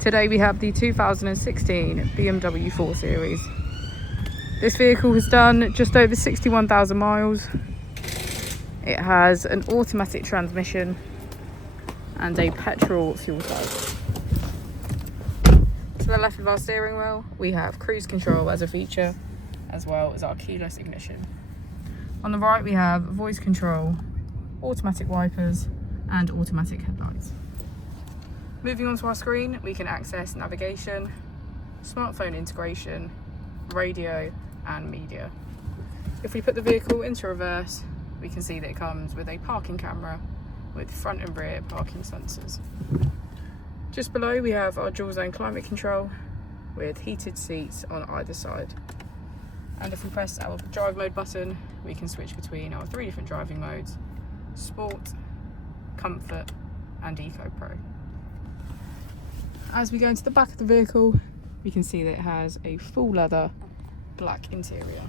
Today we have the 2016 BMW 4 Series. This vehicle has done just over 61,000 miles. It has an automatic transmission and a petrol fuel type. To the left of our steering wheel, we have cruise control as a feature, as well as our keyless ignition. On the right we have voice control, automatic wipers and automatic headlights. Moving on to our screen, we can access navigation, smartphone integration, radio and media. If we put the vehicle into reverse, we can see that it comes with a parking camera with front and rear parking sensors. Just below we have our dual zone climate control with heated seats on either side. And if we press our drive mode button, we can switch between our 3 different driving modes: Sport, Comfort and Eco Pro. As we go into the back of the vehicle, we can see that it has a full leather black interior.